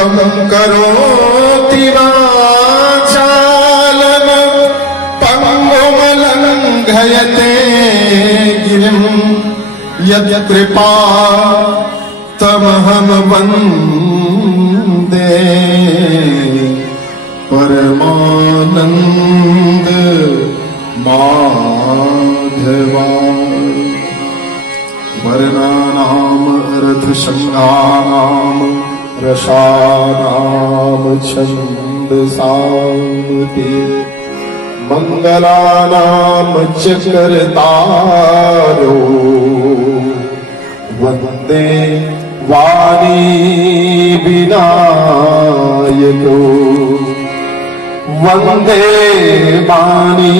मूकं करोति वाचालं पङ्गुमलङ्घयते गिरिं यत्कृपा तमहं वन्दे परमानंद माधवा। वर्णानाम अर्थशृंगानाम रसानाम छन्दसां ते मंगलानाम चक्रतारो वन्दे वाणी विनायको वन्दे वाणी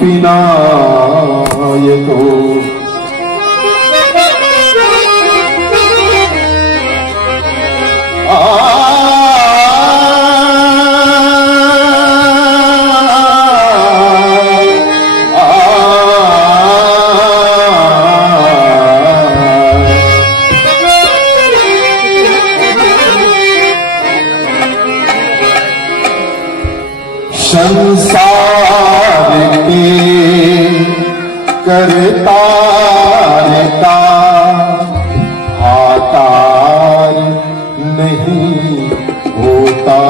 विनायको। संसार के करतार का आकार नहीं होता।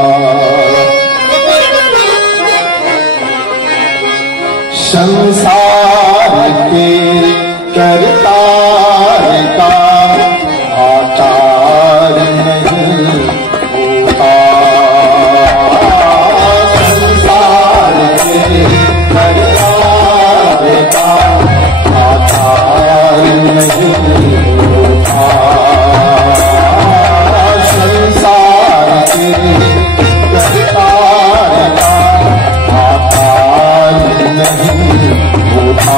संसार के करतार का आकार नहीं होता। संसार के करतार का आकार नहीं होता। संसार के करतार का आकार नहीं होता।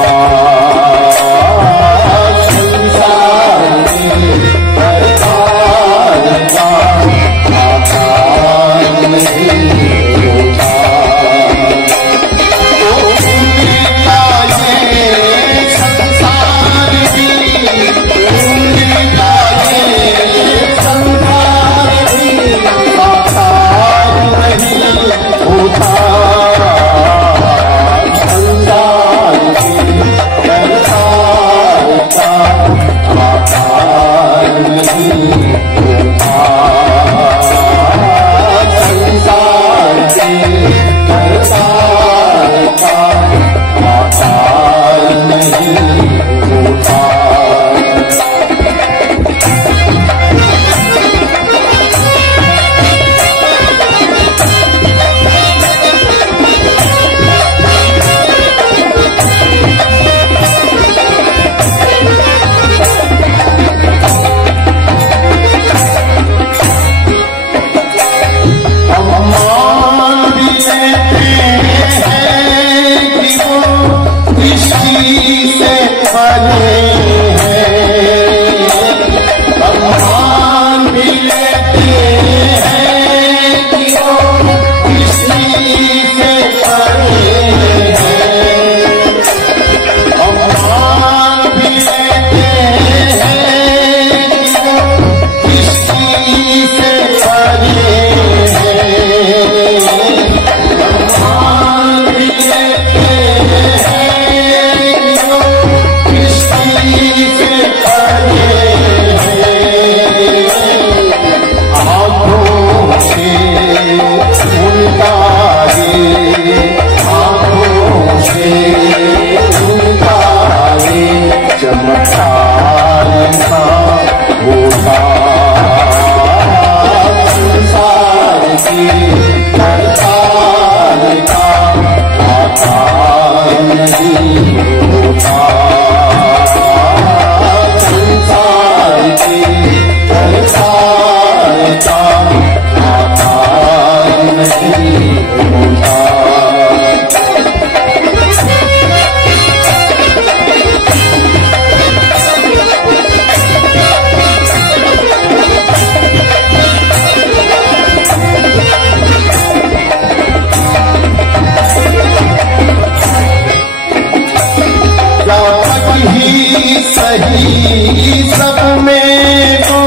सही सब में तो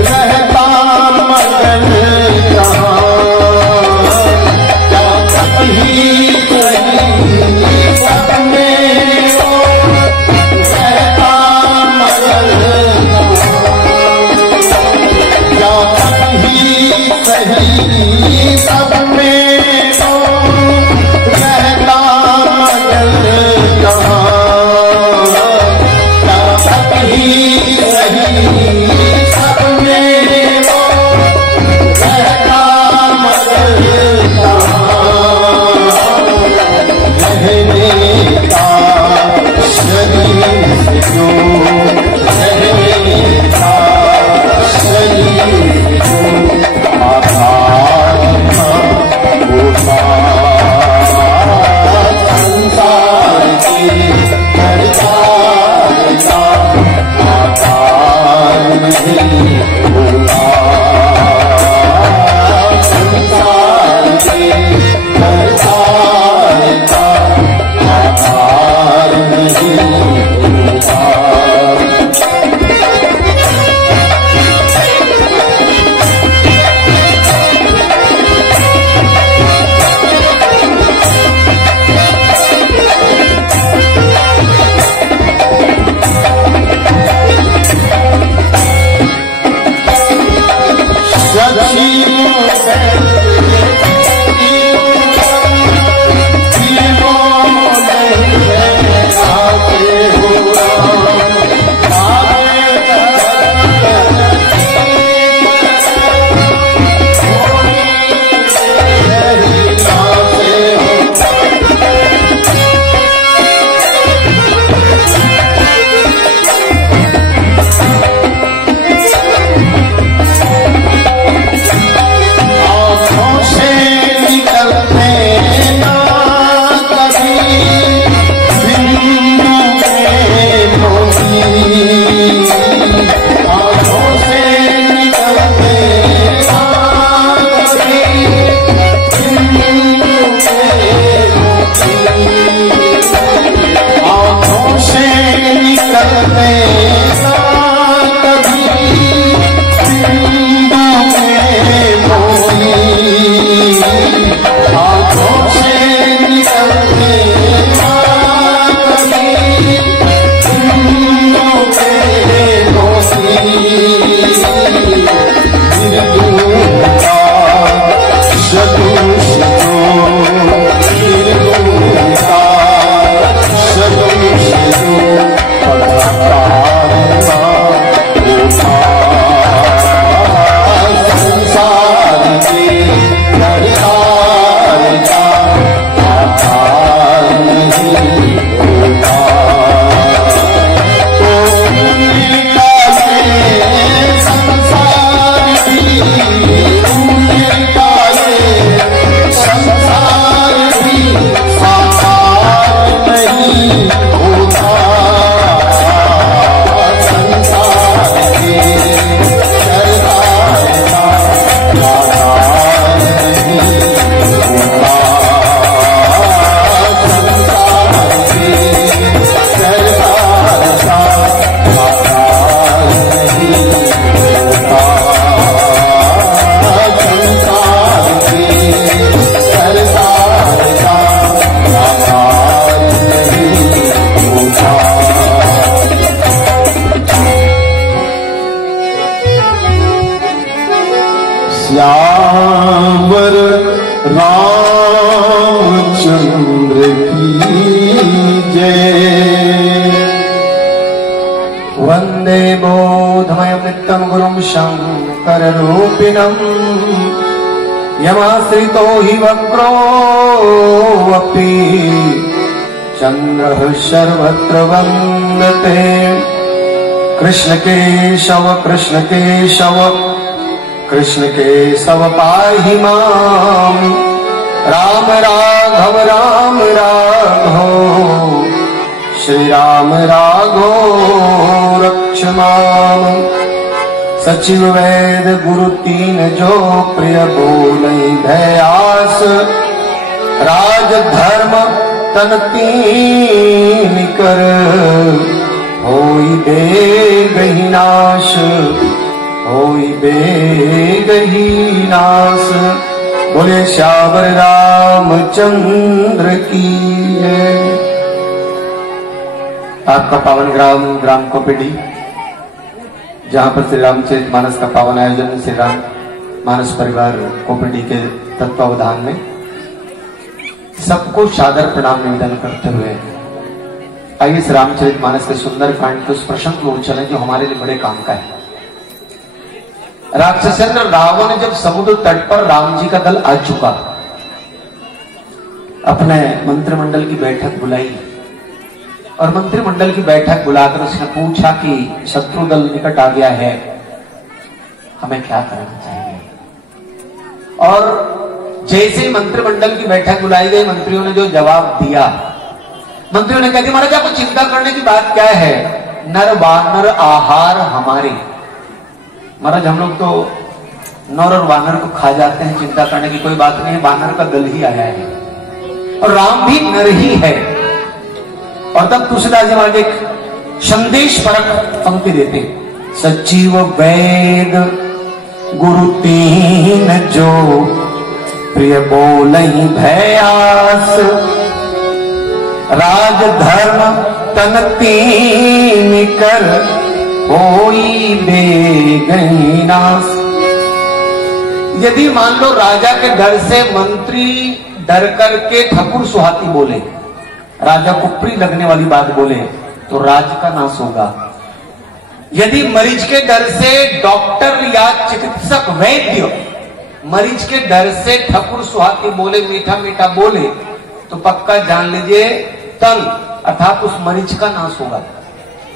रहता नहीं होता संसार के करतार का आधार नहीं होता। श्यावर रामचंद्र की जय। वंदे बोधमयं नित्यं गुरुं शंकर रूपिणं यमाश्रितो हि वक्रोऽपि चन्द्रः सर्वत्र वन्दते। कृष्ण केशव कृष्ण केशव पाहि मां। राम राघव श्री राम राघो रक्ष मां। सचिव वेद गुरु तीन जो प्रिय बोलई भयास। राज धर्म तन तीन कर होई बेगहि नाश। होई बेगहि नाश। बोले श्यावर रामचंद्र की जय। आपका पावन ग्राम कोपेडी, जहाँ पर श्री रामचरित मानस का पावन आयोजन श्री राम मानस परिवार कोपेडी के तत्वावधान में सबको सादर प्रणाम निवेदन करते हुए आइए श्री रामचरित मानस के सुंदर कांड के उस प्रसंग को चले जो हमारे लिए बड़े काम का है। राक्षसेंद्र रावण जब समुद्र तट पर राम जी का दल आ चुका, अपने मंत्रिमंडल की बैठक बुलाई और मंत्रिमंडल की बैठक बुलाकर उसने पूछा कि शत्रु दल निकट आ गया है, हमें क्या करना चाहिए। और जैसे ही मंत्रिमंडल की बैठक बुलाई गई, मंत्रियों ने जो जवाब दिया, मंत्रियों ने कहा कि महाराज आपको चिंता करने की बात क्या है, नर वानर आहार हमारे, महाराज हम लोग तो नर और वानर को खा जाते हैं, चिंता करने की कोई बात नहीं, वानर का दल ही आया है और राम भी नर ही है। और तब तुलसीदास जी महाराज एक संदेश परक पंक्ति देते, सचिव वेद गुरु तीन जो प्रिय बोलहि भयास, राज धर्म तन तीन कर होई बेगहि नास। यदि मान लो राजा के डर से मंत्री डर करके ठकुर सुहाती बोले, राजा को प्रिय लगने वाली बात बोले, तो राज का नाश होगा। यदि मरीज के डर से डॉक्टर या चिकित्सक वैद्य मरीज के डर से ठकुर सुहाती बोले, मीठा मीठा बोले, तो पक्का जान लीजिए तन अर्थात उस मरीज का नाश होगा।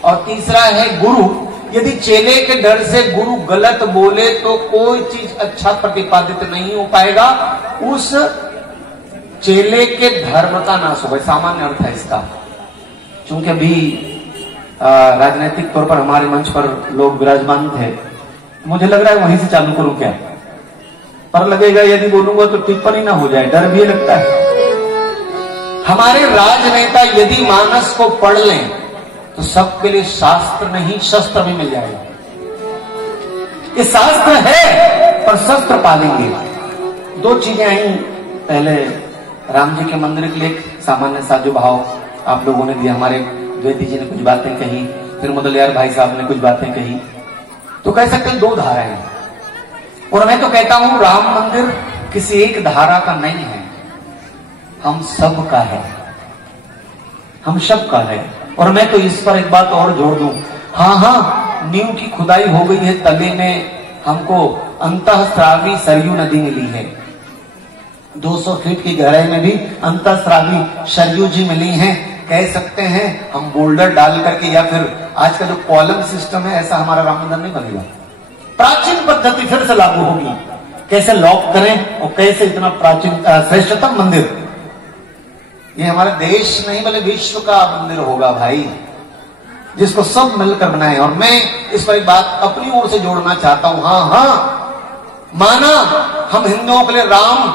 और तीसरा है गुरु, यदि चेले के डर से गुरु गलत बोले तो कोई चीज अच्छा प्रतिपादित नहीं हो पाएगा, उस चेले के धर्म का नाश होगा। सामान्य अर्थ है इसका। चूंकि अभी राजनीतिक तौर पर हमारे मंच पर लोग विराजमान थे, मुझे लग रहा है वहीं से चालू करूं क्या, पर लगेगा यदि बोलूंगा तो टिप्पणी ना हो जाए, डर भी लगता है। हमारे राजनेता यदि मानस को पढ़ लें तो सबके लिए शास्त्र नहीं शस्त्र भी मिल जाएगा। ये शास्त्र है पर शस्त्र पालेंगे। दो चीजें आई पहले, राम जी के मंदिर के लिए एक सामान्य सा जो भाव आप लोगों ने दिया, हमारे द्विवेदी जी ने कुछ बातें कही, फिर मुदलियार भाई साहब ने कुछ बातें कही, तो कह सकते हैं दो धाराएं। और मैं तो कहता हूं राम मंदिर किसी एक धारा का नहीं है, हम सब का है, हम सब का है। और मैं तो इस पर एक बात और जोड़ दूं, हाँ नींव की खुदाई हो गई है, तले में हमको अंतःस्रावी सरयू नदी मिली है, 200 फीट की गहराई में भी अंतःस्रावी सरयू जी मिली हैं। कह सकते हैं हम बोल्डर डाल करके या फिर आज का जो कॉलम सिस्टम है, ऐसा हमारा राम मंदिर नहीं बनेगा। प्राचीन पद्धति फिर से लागू होगी, कैसे लॉक करें और कैसे इतना प्राचीन श्रेष्ठतम मंदिर, ये हमारा देश नहीं बल्कि विश्व का मंदिर होगा भाई, जिसको सब मिलकर बनाए। और मैं इस पर एक बात अपनी ओर से जोड़ना चाहता हूं, हाँ माना हम हिंदुओं के लिए राम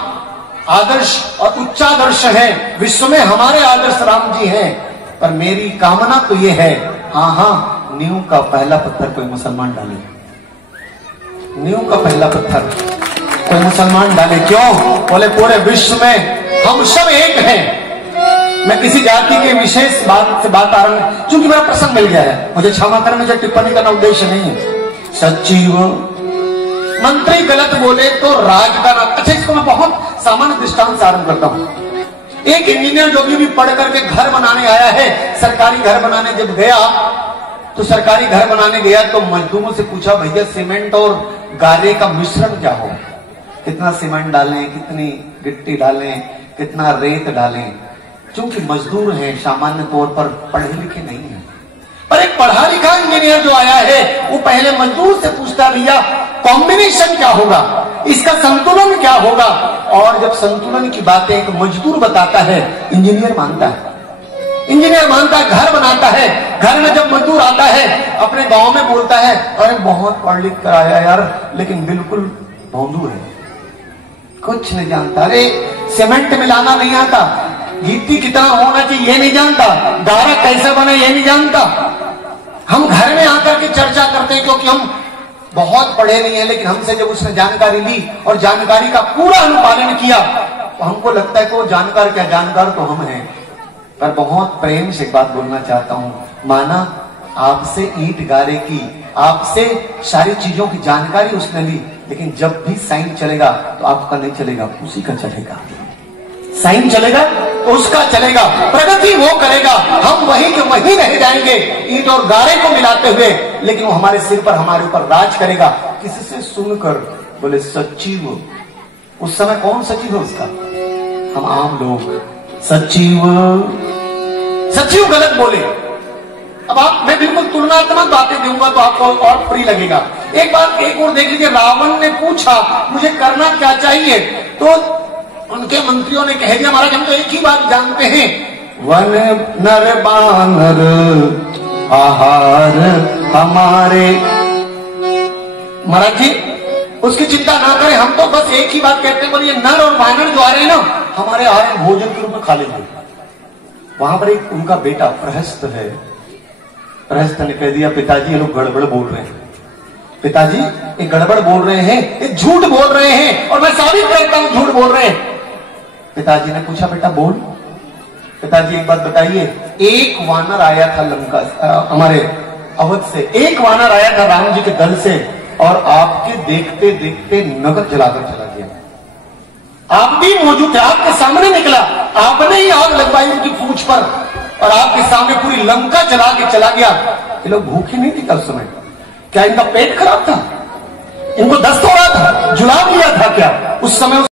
आदर्श और उच्चादर्श है, विश्व में हमारे आदर्श राम जी हैं, पर मेरी कामना तो ये है, हाँ नींव का पहला पत्थर कोई मुसलमान डाले, नींव का पहला पत्थर कोई मुसलमान डाले। क्यों? बोले पूरे विश्व में हम सब एक हैं। मैं किसी जाति के विशेष बात से बात आ रहा हूं, क्योंकि मेरा प्रसंग मिल गया है, मुझे क्षमा करें, मुझे टिप्पणी करना उद्देश्य नहीं है। सचिव मंत्री गलत बोले तो राज का नाम। अच्छा, इसको मैं बहुत सामान्य दृष्टांत से आरंभ करता हूं। एक इंजीनियर जो भी पढ़ करके घर बनाने आया है, सरकारी घर बनाने जब गया तो सरकारी घर बनाने गया तो मजदूरों से पूछा, भैया सीमेंट और गारे का मिश्रण क्या हो, कितना सीमेंट डालें, कितनी गिट्टी डालें, कितना रेत डालें। चूंकि मजदूर हैं, सामान्य तौर पर पढ़े लिखे नहीं है, पर एक पढ़ा लिखा इंजीनियर जो आया है वो पहले मजदूर से पूछता, भैया कॉम्बिनेशन क्या होगा, इसका संतुलन क्या होगा। और जब संतुलन की बातें एक मजदूर बताता है, इंजीनियर मानता है, इंजीनियर मानता है, घर बनाता है। घर में जब मजदूर आता है अपने गांव में बोलता है, अरे बहुत पढ़ लिख कर आया यार, लेकिन बिल्कुल भोंदू है, कुछ नहीं जानता, अरे सीमेंट मिलाना नहीं आता, गिट्टी कितना होना चाहिए ये नहीं जानता, गारा कैसे बने ये नहीं जानता। हम घर में आकर के चर्चा करते हैं क्योंकि हम बहुत पढ़े नहीं है, लेकिन हमसे जब उसने जानकारी ली और जानकारी का पूरा अनुपालन किया तो हमको लगता है कि वो जानकार क्या, जानकार तो हम हैं। पर बहुत प्रेम से एक बात बोलना चाहता हूं, माना आपसे ईंट गारे की, आपसे सारी चीजों की जानकारी उसने ली, लेकिन जब भी साइन चलेगा तो आपका नहीं चलेगा, उसी का चलेगा। साइन चलेगा तो उसका चलेगा, प्रगति वो करेगा, हम वही के वही रह जाएंगे ईंट और गारे को मिलाते हुए, लेकिन वो हमारे सिर पर, हमारे ऊपर राज करेगा। किसी से सुनकर बोले सचिव, उस समय कौन सचिव है उसका? हम आम लोग। सचिव, सचिव गलत बोले। अब आप, मैं बिल्कुल तुलनात्मक बातें दूंगा तो आपको और फ्री लगेगा। एक बात एक और देख लीजिए, रावण ने पूछा मुझे करना क्या चाहिए, तो उनके मंत्रियों ने कह दिया, महाराज हम तो एक ही बात जानते हैं, वन नर बानर आहार हमारे, महाराज जी उसकी चिंता ना करें, हम तो बस एक ही बात कहते हैं, बोलिए नर और वानर जो आ रहे हैं ना हमारे आ रहे भोजन के रूप में खा लेंगे। वहां पर एक उनका बेटा प्रहस्त है, प्रहस्त ने कह दिया पिताजी ये लोग गड़बड़ बोल रहे हैं, पिताजी ये गड़बड़ बोल रहे हैं, ये झूठ बोल रहे हैं और मैं साबित करता हूं झूठ बोल रहे हैं। पिताजी ने पूछा बेटा बोल। पिताजी एक बात बताइए, एक वानर आया था लंका हमारे अवध से, एक वानर आया था राम जी के दल से और आपके देखते देखते नगर जलाकर चला गया। आप भी मौजूद थे, आपके सामने निकला, आपने ही आग लगवाई उनकी पूंछ पर और आपके सामने पूरी लंका जला के चला गया। ये लोग भूखे नहीं थे क्या उस समय? क्या इनका पेट खराब था? इनको दस्त हो रहा था? जुलाब लिया था क्या उस समय?